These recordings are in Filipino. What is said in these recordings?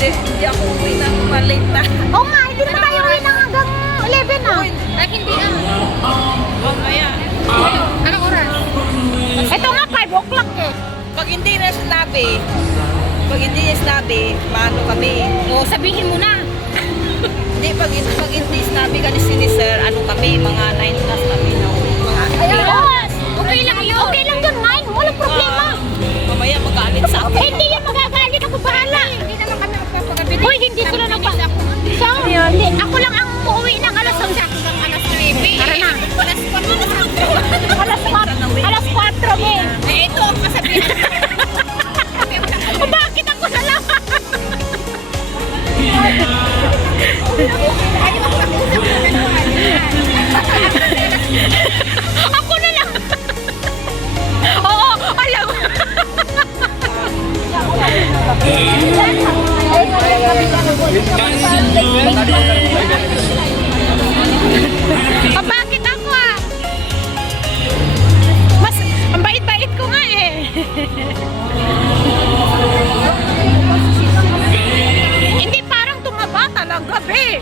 Hindi ako uwi na malate na. Oo nga, hindi naman tayo uwi ng hanggang 11 ah. Ay, hindi ah. Mamaya. Anong oras? Ito nga, 5 o'clock eh. Pag hindi na sinabi, maano kami. Oo, sabihin mo na. Hindi, pag hindi sinabi ka ni Sir, ano kami, mga 9 plus kami na mga Ayos! Okay lang yun. Okay lang yun, Mine. Walang problema. Mamaya magalit sa akin. Hindi yan magagalit. Ako bahala. Hindi naman kami magpapagabili. Hoy, hindi sila nagpa... Hindi, ako lang ang uuwi ng alas 11. Hanggang alas 9. Tara na. Alas 4, eh. Eh, ito ang kasabihan. O bakit ako na lang? Ako na lang. Oo, alam. Bakit ako ah? Mas, ang bait-bait ko nga eh. Hindi parang tumaba talaga, be.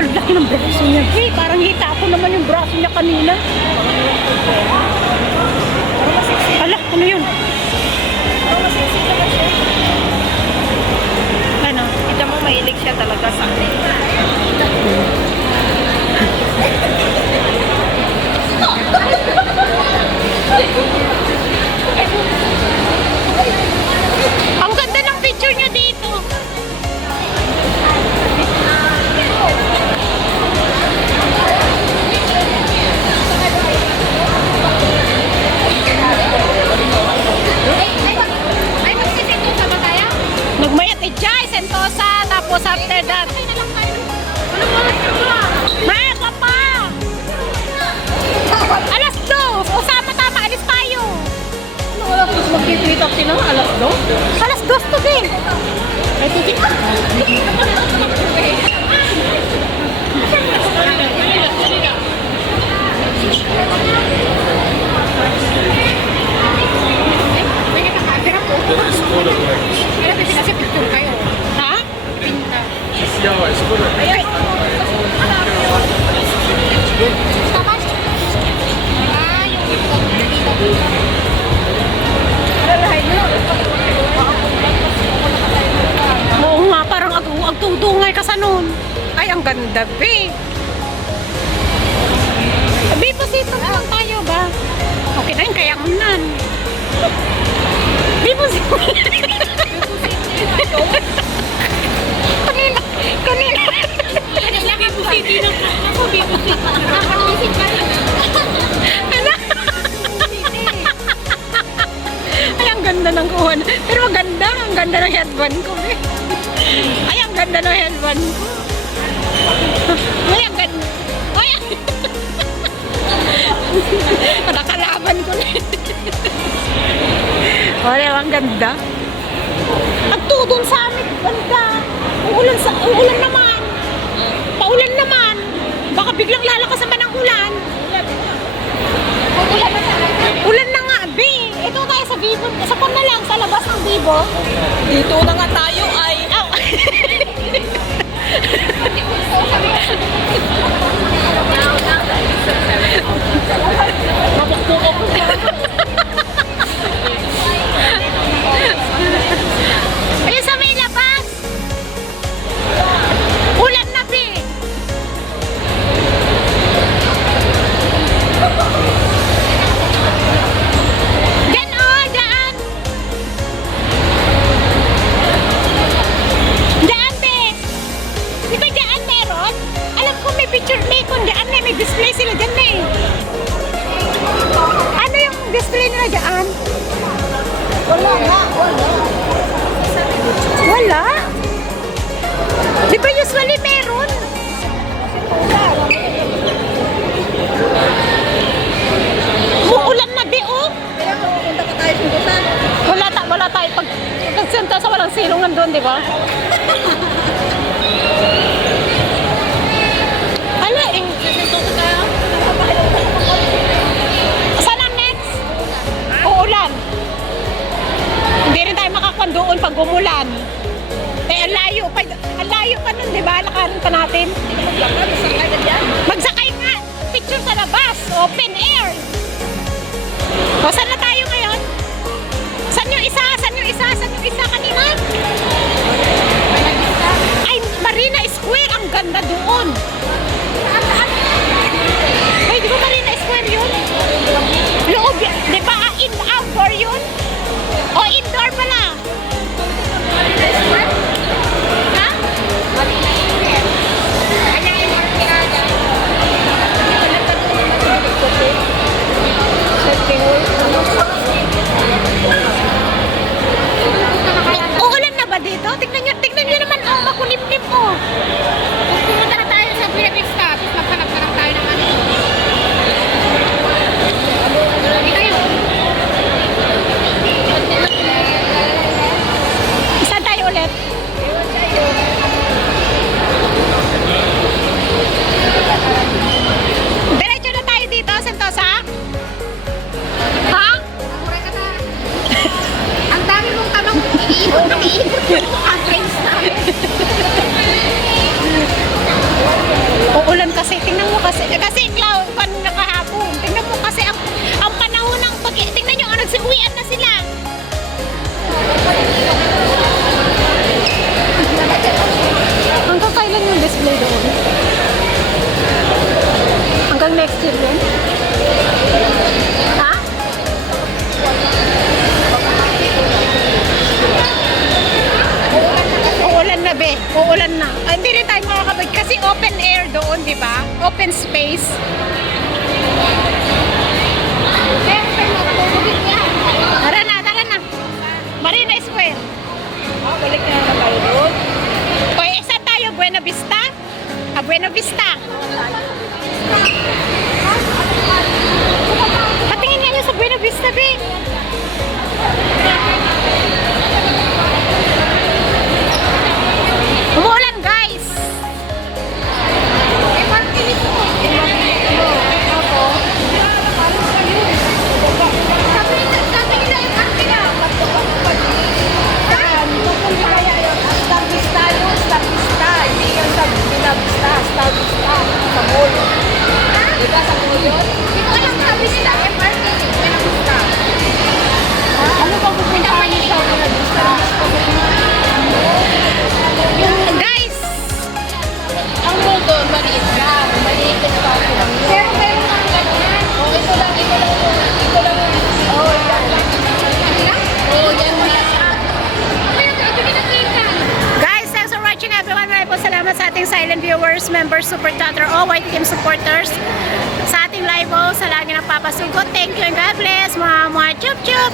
Ang laki ng braso niya, be. Parang hita ako naman yung braso niya kanina. Ala, ano yun? Ano? Kita mo, mahilig siya talaga sa akin. Ang ganda ng picture niya dito. Ay, magsisito ka ba tayo? Nagmayat ni Jai, Sentosa, tapos after that. Ay, na lang tayo. Anong oras ka ba? Maaga pa! Alas 2! Usama tama, alis tayo! Wala po magkikita sila, alas do. Alas 2 to din! Ay, titik ka! May nakakagara po. Kaya kasi kasi picture kayo. Ha? Pinta. Ay, Tapos, yung oo nga, parang agtungtungay ka sa noon. Ay, ang ganda, be! Be, pasito na lang tayo ba? Okay na yun, kaya unan. Be, pasito. Kanina. kanila ka po. Hindi na ako, bibusit. Nakakalisit ka rin. Ano? Ay, ang ganda ng kuhan. Pero ang ganda ng headband ko, be. Ay, ang ganda ng headband ko. Ay, ang ganda. Ay, nakalaban ko na. Ay, ang ganda. At tudon sa amin, ganda. Uulan naman. Paulan naman. Baka biglang lalakas naman ang ulan. Ulan na nga, be. Ito tayo sa Vivo. Sa pan na lang, sa labas ng Vivo. Dito na nga tayo ay. Aw. Ayun sa may labas. Ulan na, be. Diyan, oh, daan. Daan, be. Di ba daan meron? Alam ko may picture, kung daan may display sila dyan eh. Ano yung display nila dyan? Wala. Wala? Di ba usually meron? Muulan na, be, oh. Punta pa tayo puntutan. Wala tayo. Pag nagsenta sa walang silungan doon, di ba? Ala, eh. Saan ang next? Uulan. Hindi rin tayo makakuan doon pag umulan. Eh, ang layo natin? Maglakad, sakay ka dyan. Magsakay nga. Picture sa labas. Open air. O, saan na tayo ngayon? Saan yung isa? Saan yung isa? Saan yung isa kanina? Ay, Marina Square. Ang ganda doon. Ay, di ba Marina Square yun? Loob, di ba? Outdoor yun? O, indoor pala. Ha? Uulan na ba dito? Tignan nyo naman, oh, makulimlim, oh. Pumunta na tayo sa Buena Vista. Tapos maghanap na lang tayo ng ano. Hindi kayo. Saan tayo ulit? Diretso na tayo dito, Sentosa? Ha? Mura ka na. Ang dami mong tanong. Iikot yung address namin. Uulan kasi, tingnan mo kasi cloud pan nakahapon. Tingnan mo kasi ang panahon ng tingnan nyo, nagsiuwian na sila. Hanggang kailan yung display doon? Hanggang next year yun? Ha? Uulan na be, uulan na. Ah, hindi rin tayo makakabag kasi open air doon, di ba? Open space. Tara na, tara na. Marina Square. Ah, balik na naman tayo doon. O, saan tayo? Buena Vista? Ah, Buena Vista. Patingin nga nyo sa Buena Vista, be. Umuulan, guys. Star Vista yun, Star Vista. Hindi yung sa Buena Vista, Star Vista. Sa mall. Diba sa mall yun? Hindi ko alam sa Vista. MRT. Buena Vista. Ano ba pupuntahan niyo sa Buena Vista? Guys, Ang mall doon, maliit lang. Maliit yung espacio lang yun. Pero meron kang ganyan. Oh, ito lang. Oh, yan. Oh, yan. Kaya ito kinakita. guys, thanks for watching everyone. Maraming po salamat sa ating silent viewers, members, super chatter, all white team supporters. Sa ating live, sa lagi nagpapasugot. Thank you and God bless. Mga chup chup.